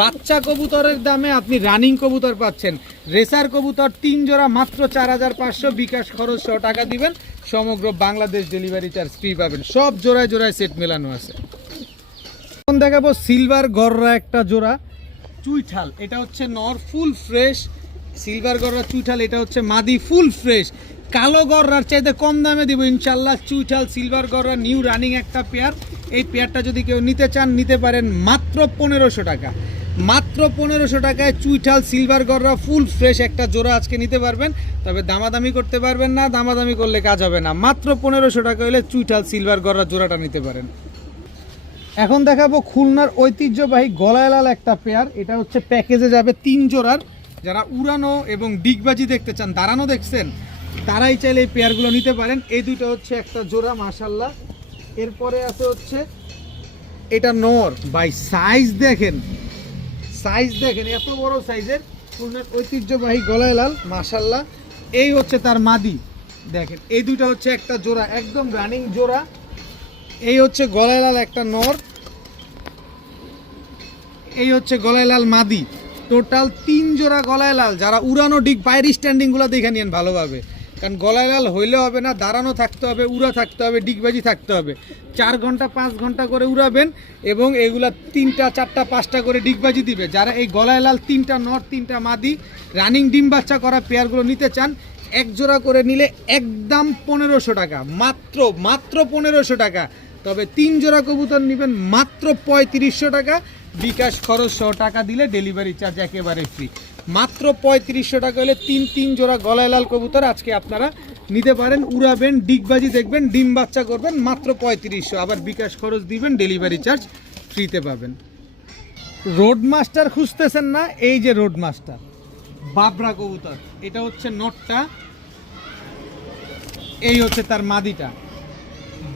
বাচ্চা কবুতরের দামে আপনি রানিং কবুতর পাচ্ছেন। রেসার কবুতর 3 জোড়া মাত্র 4500, বিকাশ খরচ সহ টাকা দিবেন, সমগ্র বাংলাদেশ ডেলিভারি চার্জ ফ্রি পাবেন। সব জোড়ায় জোড়ায় সেট মেলানো আছে। এখন দেখাবো সিলভার গররা একটা জোড়া চুইঠাল। এটা হচ্ছে নর, ফুল ফ্রেশ। সিলভার গররা চুইঠাল, এটা হচ্ছে মাদি, ফুল ফ্রেশ। কালো গররার চাইতে কম দামে দিব ইনশাল্লাহ। চুইঠাল সিলভার গররা নিউ রানিং একটা পেয়ার। এই পেয়ারটা যদি কেউ নিতে চান নিতে পারেন মাত্র 1500 টাকা। মাত্র 1500 টাকায় চুইঠাল সিলভার গররা ফুল ফ্রেশ একটা জোড়া আজকে নিতে পারবেন। তবে দামাদামি করতে পারবেন না, দামাদামি করলে কাজ হবে না। মাত্র 1500 টাকা হলে চুইঠাল সিলভার গররা জোড়াটা নিতে পারেন। এখন দেখাবো খুলনার ঐতিহ্যবাহী গলায় লাল একটা পেয়ার। এটা হচ্ছে প্যাকেজে যাবে 3 জোড়ার। যারা উড়ানো এবং ডিগবাজি দেখতে চান, দাঁড়ানো দেখছেন, তারাই চাইলে এই পেয়ারগুলো নিতে পারেন। এই দুটো হচ্ছে একটা জোড়া মাশাল্লাহ। এরপরে আছে হচ্ছে এটা নর। ভাই সাইজ দেখেন, সাইজ দেখেন, এত বড় সাইজের খুলনার ঐতিহ্যবাহী গলায় লাল মাশাল্লাহ। এই হচ্ছে তার মাদি দেখেন। এই দুটো হচ্ছে একটা জোড়া, একদম রানিং জোড়া। এই হচ্ছে গলায় লাল একটা নর, এই হচ্ছে গলায় লাল মাদি। টোটাল 3 জোড়া গলায় লাল। যারা উড়ানো ডিগ বাইরের স্ট্যান্ডিংগুলো দেখে নিন ভালোভাবে, কারণ গলায় লাল হইলে হবে না, দাঁড়ানো থাকতে হবে, উড়া থাকতে হবে, ডিগবাজি থাকতে হবে। 4 ঘন্টা 5 ঘন্টা করে উড়াবেন এবং এগুলা 3টা 4টা 5টা করে ডিগবাজি দিবে। যারা এই গলায় লাল 3টা নর 3টা মাদি রানিং ডিম বাচ্চা করা পেয়ারগুলো নিতে চান, এক জোড়া করে নিলে একদম 1500 টাকা, মাত্র 1500 টাকা। তবে 3 জোড়া কবুতর নেবেন মাত্র 3500 টাকা। বিকাশ খরচ সহ টাকা দিলে ডেলিভারি চার্জ একেবারে ফ্রি। মাত্র 3500 টাকা হলে 3 জোড়া গলায় লাল কবুতর আজকে আপনারা নিতে পারেন। উড়াবেন, ডিগবাজি দেখবেন, ডিম বাচ্চা করবেন, মাত্র 3500। আবার বিকাশ খরচ দিবেন, ডেলিভারি চার্জ ফ্রিতে পাবেন। রোড মাস্টার খুঁজতেছেন না? এই যে রোড মাস্টার বাবরা কবুতর। এটা হচ্ছে নটটা, এই হচ্ছে তার মাদিটা।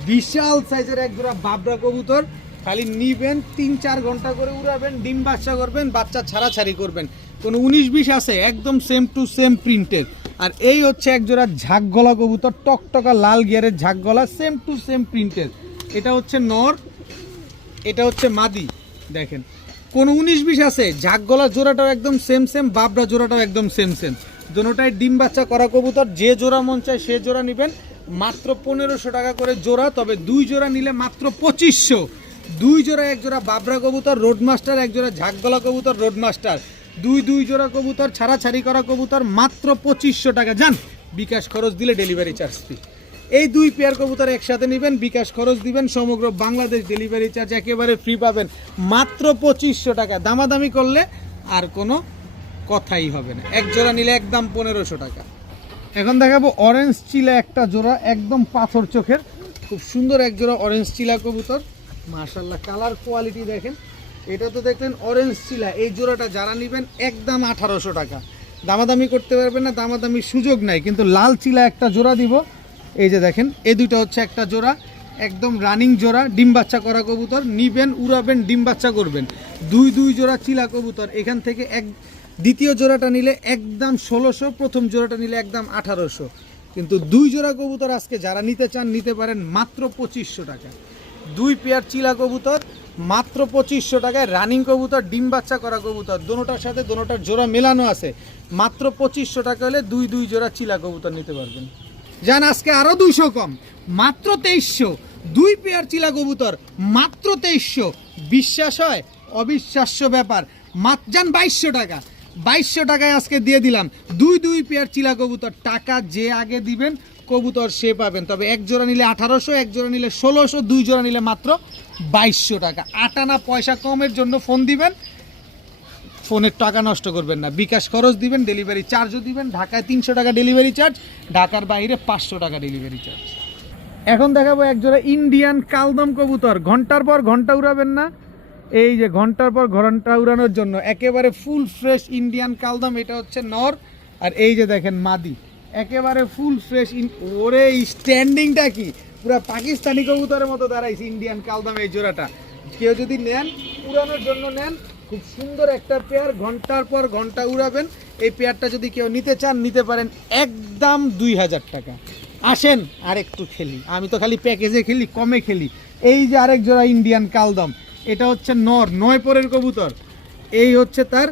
বিশাল সাইজের এক জোড়া বাবরা কবুতর। খালি নিবেন, 3-4 ঘন্টা করে উড়াবেন, ডিম বাচ্চা করবেন, বাচ্চা ছাড়াছাড়ি করবেন, কোনো 19-20 আছে, একদম সেম টু সেম প্রিন্টের। আর এই হচ্ছে এক জোড়া ঝাঁকগলা কবুতর, টকটকা লাল গিয়ারের ঝাঁকগলা, সেম টু সেম প্রিন্টের। এটা হচ্ছে নর, এটা হচ্ছে মাদি। দেখেন কোনো 19-20 আছে। ঝাঁকগলা জোড়াটাও একদম সেম সেম, বাবরা জোড়াটাও একদম সেম সেম। দুটোটাই ডিম বাচ্চা করা কবুতর। যে জোড়া মন চায় সে জোড়া নেবেন, মাত্র 1500 টাকা করে জোড়া। তবে 2 জোড়া নিলে মাত্র 2500। 2 জোড়া, এক জোড়া বাবরা কবুতর রোড মাস্টার, এক জোড়া ঝাঁকগলা কবুতর রোড মাস্টার। 2 জোড়া কবুতর ছাড়াছাড়ি করা কবুতর, মাত্র 2500 টাকা। যান, বিকাশ খরচ দিলে ডেলিভারি চার্জ ফ্রি। এই 2 পেয়ার কবুতর একসাথে নেবেন, বিকাশ খরচ দিবেন, সমগ্র বাংলাদেশ ডেলিভারি চার্জ একেবারে ফ্রি পাবেন, মাত্র 2500 টাকা। দামাদামি করলে আর কোনো কথাই হবে না। এক জোড়া নিলে একদম 1500 টাকা। এখন দেখাবো অরেঞ্জ চিলা একটা জোড়া, একদম পাথর চোখের, খুব সুন্দর এক জোড়া অরেঞ্জ চিলা কবুতর মাশাল্লাহ। কালার কোয়ালিটি দেখেন। এটা তো দেখলেন অরেঞ্জ চিলা। এই জোড়াটা যারা নেবেন একদম 1800 টাকা। দামাদামি করতে পারবেন না, দামাদামির সুযোগ নাই। কিন্তু লাল চিলা একটা জোড়া দিব। এই যে দেখেন, এই দুইটা হচ্ছে একটা জোড়া, একদম রানিং জোড়া, ডিম বাচ্চা করা কবুতর। নিবেন, উড়াবেন, ডিম বাচ্চা করবেন। 2 জোড়া চিলা কবুতর। এখান থেকে দ্বিতীয় জোড়াটা নিলে একদম 1600, প্রথম জোড়াটা নিলে একদম 1800। কিন্তু 2 জোড়া কবুতর আজকে যারা নিতে চান নিতে পারেন মাত্র 2500 টাকা। 2 পেয়ার চিলা কবুতর মাত্র 2500 টাকায়। রানিং কবুতর, ডিম বাচ্চা করা কবুতর, দোনোটার সাথে দোনোটার জোড়া মেলানো আছে। মাত্র 2500 টাকা হলে 2 জোড়া চিলা কবুতর নিতে পারবেন। যান, আজকে আরও 200 কম, মাত্র 2300। 2 পেয়ার চিলা কবুতর মাত্র 2300। বিশ্বাস হয়? অবিশ্বাস্য ব্যাপার। যান 2200 টাকা। 2200 টাকায় আজকে দিয়ে দিলাম 2 পেয়ার চিলা কবুতর। টাকা যে আগে দিবেন কবুতর সে পাবেন। তবে এক জোড়া নিলে 1800, এক জোড়া নিলে 1600, 2 জোড়া নিলে মাত্র 2200 টাকা। আটানা পয়সা কমের জন্য ফোন দিবেন, ফোনের টাকা নষ্ট করবেন না। বিকাশ খরচ দিবেন, ডেলিভারি চার্জও দিবেন। ঢাকায় 300 টাকা ডেলিভারি চার্জ, ঢাকার বাইরে 500 টাকা ডেলিভারি চার্জ। এখন দেখাবো একজোড়া ইন্ডিয়ান কালদম কবুতর, ঘন্টার পর ঘন্টা উড়াবেন না, এই যে ঘন্টার পর ঘন্টা উড়ানোর জন্য একেবারে ফুল ফ্রেশ ইন্ডিয়ান কালদম। এটা হচ্ছে নর, আর এই যে দেখেন মাদি, একেবারে ফুল ফ্রেশ। ওরে স্ট্যান্ডিংটা কি পুরো পাকিস্তানি কবুতরের মতো দাঁড়াইছে ইন্ডিয়ান কালদম এই জোড়াটা। কেউ যদি নেন উড়ানোর জন্য নেন, খুব সুন্দর একটা পেয়ার, ঘন্টার পর ঘন্টা উড়াবেন। এই পেয়ারটা যদি কেউ নিতে চান নিতে পারেন, একদম 2000 টাকা। আসেন আর একটু খেলি, আমি তো খালি প্যাকেজে খেলি, কমে খেলি। এই যে আরেক জোড়া ইন্ডিয়ান কালদম, এটা হচ্ছে নর, 9 পরের কবুতর। এই হচ্ছে তার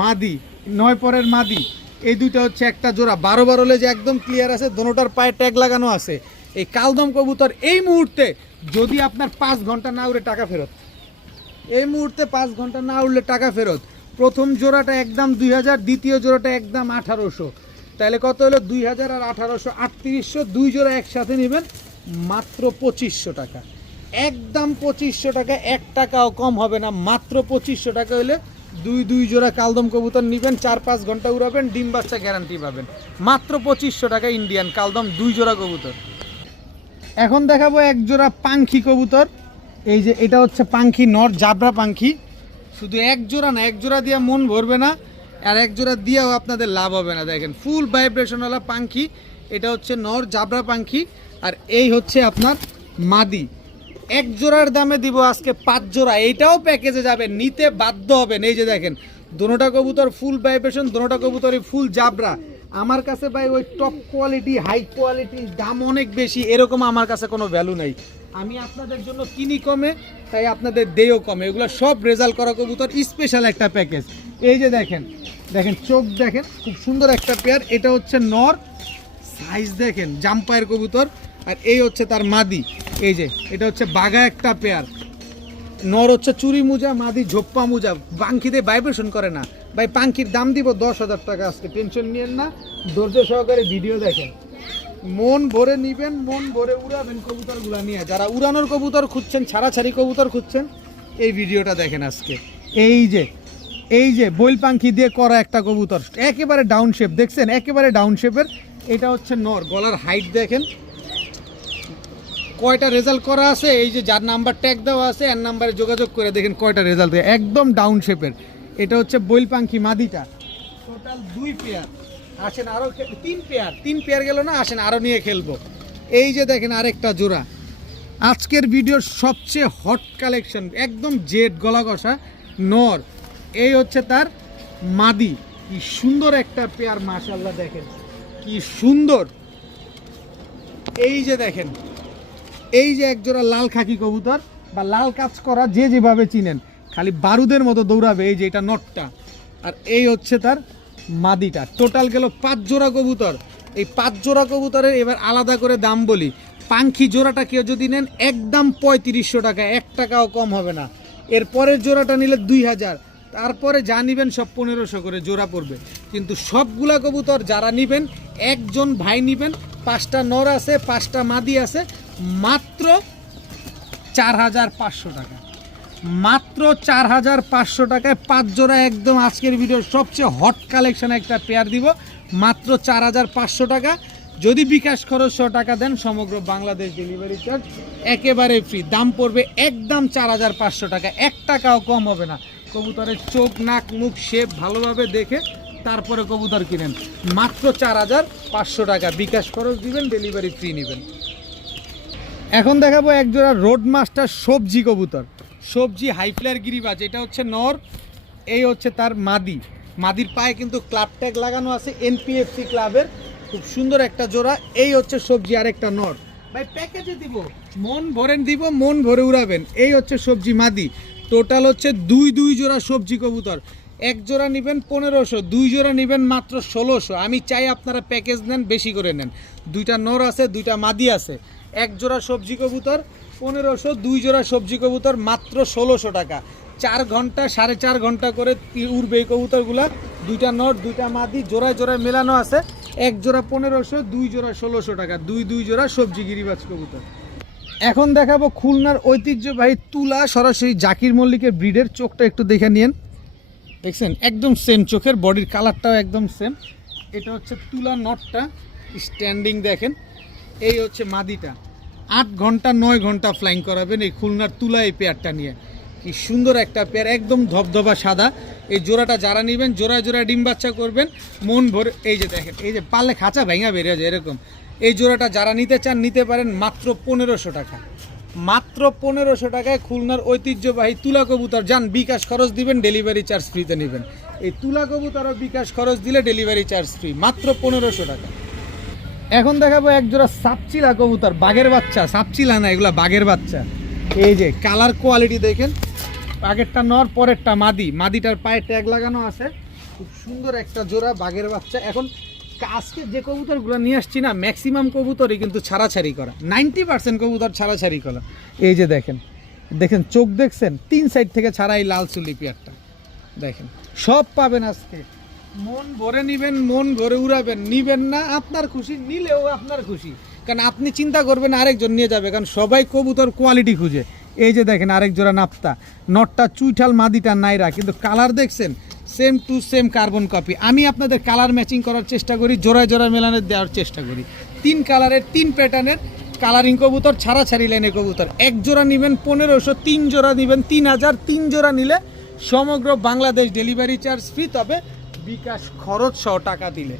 মাদি, 9 পরের মাদি। এই দুইটা হচ্ছে একটা জোড়া, 12 হলে যে একদম ক্লিয়ার আছে, দোনোটার পায়ে ট্যাগ লাগানো আছে। এই কালদম কবুতর এই মুহূর্তে যদি আপনার 5 ঘন্টা না উড়ে টাকা ফেরত, এই মুহূর্তে 5 ঘন্টা না উড়লে টাকা ফেরত। প্রথম জোড়াটা একদম 2000, দ্বিতীয় জোড়াটা একদম 1800। তাহলে কত হলো? 2000 আর 1800, 3800। 2 জোড়া একসাথে নেবেন মাত্র 2500 টাকা, একদম 2500 টাকা, 1 টাকাও কম হবে না। মাত্র 2500 টাকা হলে দুই জোড়া কালদম কবুতর নেবেন, 4-5 ঘন্টা উড়াবেন, ডিম বাচ্চা গ্যারান্টি পাবেন। মাত্র 2500 টাকা ইন্ডিয়ান কালদম 2 জোড়া কবুতর। এখন দেখাবো এক জোড়া পাঙ্খি কবুতর। এই যে এটা হচ্ছে পাঙ্খি নর, জাবরা পাঙ্খি। শুধু এক জোড়া না, এক জোড়া দিয়ে মন ভরবে না, আর এক জোড়া দিয়েও আপনাদের লাভ হবে না। দেখেন ফুল ভাইব্রেশনওয়ালা পাঙ্খি, এটা হচ্ছে নর জাবরা পাঙ্খি, আর এই হচ্ছে আপনার মাদি। এক জোড়ার দামে দিব আজকে 5 জোড়া, এইটাও প্যাকেজে যাবে, নিতে বাধ্য হবেন। এই যে দেখেন দোনোটা কবুতর ফুল ভাইব্রেশন, দোনোটা কবুতরই ফুল জাবরা। আমার কাছে ভাই ওই টপ কোয়ালিটি, হাই কোয়ালিটি, দাম অনেক বেশি, এরকম আমার কাছে কোনো ভ্যালু নেই। আমি আপনাদের জন্য কিনি কমে, তাই আপনাদের দেও কমে। এগুলো সব রেজাল্ট করা কবুতর, স্পেশাল একটা প্যাকেজ। এই যে দেখেন, দেখেন চোখ দেখেন, খুব সুন্দর একটা পেয়ার। এটা হচ্ছে নর, সাইজ দেখেন জাম্পায়ের কবুতর, আর এই হচ্ছে তার মাদি। এই যে এটা হচ্ছে বাঘা একটা পেয়ার। নর হচ্ছে চুরি মুজা, মাদি ঝোপ্পা মুজা। পাঙ্খিতে ভাইব্রেশন করে না ভাই। পাঙ্খির দাম দিব 10,000 টাকা আজকে, টেনশন নিয়েন না, ধৈর্য সহকারে ভিডিও দেখেন, মন ভরে নিবেন, মন ভরে উড়াবেন কবুতরগুলো নিয়ে। যারা উড়ানোর কবুতর খুঁজছেন, ছাড়াছাড়ি কবুতর খুঁজছেন, এই ভিডিওটা দেখেন আজকে। এই যে বইল পাঙ্খি দিয়ে করা একটা কবুতর, একেবারে ডাউন শেপ, দেখছেন একেবারে ডাউন শেপের। এটা হচ্ছে নর, গলার হাইট দেখেন কয়টা রেজাল্ট করা আছে। এই যে যার নাম্বার ট্যাগ দেওয়া আছে, এর নাম্বারে যোগাযোগ করে দেখেন কয়টা রেজাল্ট দেয়, একদম ডাউন শেপের। এটা হচ্ছে বইল পাঙ্খি মাদিটা, টোটাল 2 পেয়ার। আসেন আরও 3 পেয়ার গেল না, আসেন আরও নিয়ে খেলবো। এই যে দেখেন আরেকটা জোড়া, আজকের ভিডিওর সবচেয়ে হট কালেকশন, একদম জেড গলা কষা নর। এই হচ্ছে তার মাদি, কি সুন্দর একটা পেয়ার, মাশাআল্লাহ দেখেন কি সুন্দর। এই যে দেখেন, এই যে একজোড়া লাল খাকি কবুতর বা লাল কাজ করা, যে যেভাবে চিনেন, খালি বারুদের মতো দৌড়াবে। এই যে এটা নটটা, আর এই হচ্ছে তার মাদিটা। টোটাল গেল 5 জোড়া কবুতর। এই 5 জোড়া কবুতরের এবার আলাদা করে দাম বলি। পাঙ্খি জোড়াটা কেউ যদি নেন একদম 3500 টাকা, 1 টাকাও কম হবে না। এরপরের জোড়াটা নিলে 2000, তারপরে যা নিবেন সব 1500 করে জোড়া পড়বে। কিন্তু সবগুলা কবুতর যারা নিবেন, একজন ভাই নিবেন, 5টা নর আছে, 5টা মাদি আছে, মাত্র 4500 টাকা, মাত্র 4500 টাকায় 5 জোড়া। একদম আজকের ভিডিওর সবচেয়ে হট কালেকশন একটা পেয়ার দিব, মাত্র 4500 টাকা। যদি বিকাশ খরচ 100 টাকা দেন, সমগ্র বাংলাদেশ ডেলিভারি চার্জ একেবারে ফ্রি। দাম পড়বে একদম 4500 টাকা, 1 টাকাও কম হবে না। কবুতরের চোখ, নাক, মুখ, শেপ ভালোভাবে দেখে তারপরে কবুতর কিনেন। মাত্র 4500 টাকা, বিকাশ খরচ দিবেন, ডেলিভারি ফ্রি নেবেন। এখন দেখাবো এক জোড়া রোড মাস্টার সবজি কবুতর, সবজি হাইফ্লার গিরিবাজ। এটা হচ্ছে নর, এই হচ্ছে তার মাদি। মাদির পায়ে কিন্তু ক্লাব ট্যাগ লাগানো আছে, এনপিএফসি ক্লাবের, খুব সুন্দর একটা জোড়া। এই হচ্ছে সবজি, আরেকটা নর। ভাই প্যাকেজে দিব, মন ভরেন দিব, মন ভরে উড়াবেন। এই হচ্ছে সবজি মাদি। টোটাল হচ্ছে দুই জোড়া সবজি কবুতর। এক জোড়া নেবেন 1500, 2 জোড়া নেবেন মাত্র 1600। আমি চাই আপনারা প্যাকেজ নেন, বেশি করে নেন। 2টা নর আছে, 2টা মাদি আছে। এক জোড়া সবজি কবুতর 1500, 2 জোড়া সবজি কবুতর মাত্র 1600 টাকা। 4 ঘন্টা 4.5 ঘন্টা করে উড়বে এই কবুতরগুলা। 2টা নর, 2টা মাদি, জোড়ায় জোড়ায় মেলানো আছে। এক জোড়া 1500, 2 জোড়া 1600 টাকা, দুই জোড়া সবজি গিরিবাজ কবুতর। এখন দেখাবো খুলনার ঐতিহ্যবাহী তুলা, সরাসরি জাকির মল্লিকের ব্রিডের। চোখটা একটু দেখে নিন, দেখছেন একদম সেম চোখের, বডির কালারটাও একদম সেম। এটা হচ্ছে তুলা নটটা, স্ট্যান্ডিং দেখেন, এই হচ্ছে মাদিটা, 8 ঘন্টা 9 ঘন্টা ফ্লাইং করাবেন এই খুলনার তুলা এই পেয়ারটা নিয়ে। কি সুন্দর একটা পেয়ার, একদম ধবধবা সাদা। এই জোড়াটা যারা নেবেন জোড়ায় জোড়ায় ডিম বাচ্চা করবেন মন ভরে। এই যে দেখেন, এই যে পারলে খাঁচা ভেঙা বেরিয়ে যায় এরকম। এই জোড়াটা যারা নিতে চান নিতে পারেন মাত্র 1500 টাকা। মাত্র 1500 টাকায় খুলনার ঐতিহ্যবাহী তুলা কবুতর। যান বিকাশ খরচ দিবেন, ডেলিভারি চার্জ ফ্রিতে নেবেন। এই তুলা কবুতরও বিকাশ খরচ দিলে ডেলিভারি চার্জ ফ্রি, মাত্র 1500 টাকা। এখন দেখাবো এক জোড়া সাপচিলা কবুতর, বাঘের বাচ্চা। সাপচিলা না, এগুলা বাঘের বাচ্চা। এই যে কালার কোয়ালিটি দেখেন, আগেরটা নর পরেরটা মাদি। মাদিটার পায়ে ট্যাগ লাগানো আছে, খুব সুন্দর একটা জোড়া বাঘের বাচ্চা। এখন আজকে যে কবুতরগুলো নিয়ে আসছি না, ম্যাক্সিমাম কবুতরই কিন্তু ছাড়াছাড়ি করা, 90% কবুতর ছাড়াছাড়ি করা। এই যে দেখেন, দেখেন চোখ দেখছেন, 3 সাইড থেকে ছাড়া এই লাল চুলি পেয়ারটা দেখেন। সব পাবেন আজকে, মন ভরে নিবেন, মন ভরে উড়াবেন। নিবেন না আপনার খুশি, নিলেও আপনার খুশি, কারণ আপনি চিন্তা করবেন আরেকজন নিয়ে যাবে, কারণ সবাই কবুতর কোয়ালিটি খুঁজে। এই যে দেখেন আরেক জোড়া নাপ্তা, নটটা চুইঠাল, মাদিটা নাইরা, কিন্তু কালার দেখছেন same to same carbon copy. আমি আপনাদের কালার ম্যাচিং করার চেষ্টা করি, জোড়ায় জোড়ায় মেলানোর দেওয়ার চেষ্টা করি। 3 কালারের 3 প্যাটার্নের কালারিং কবুতর, ছাড়াছাড়ি লাইনের কবুতর। 1 জোড়া নেবেন 1500, 3 জোড়া নেবেন 3000, 3 জোড়া নিলে সমগ্র বাংলাদেশ ডেলিভারি চার্জ ফ্রি। তবে বিকাশ খরচ সহ টাকা দিলে,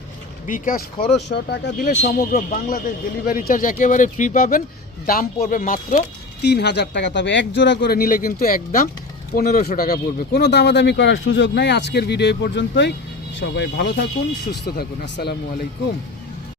বিকাশ খরচ সহ টাকা দিলে সমগ্র বাংলাদেশ ডেলিভারি চার্জ একেবারে ফ্রি পাবেন। দাম পড়বে মাত্র 3000 টাকা। তবে 1 জোড়া করে নিলে কিন্তু একদম 1500 টাকা পড়বে। কোনো দামাদামি করার সুযোগ নাই। আজকের ভিডিও এই পর্যন্তই। সবাই ভালো থাকুন, সুস্থ থাকুন। আসসালামু আলাইকুম।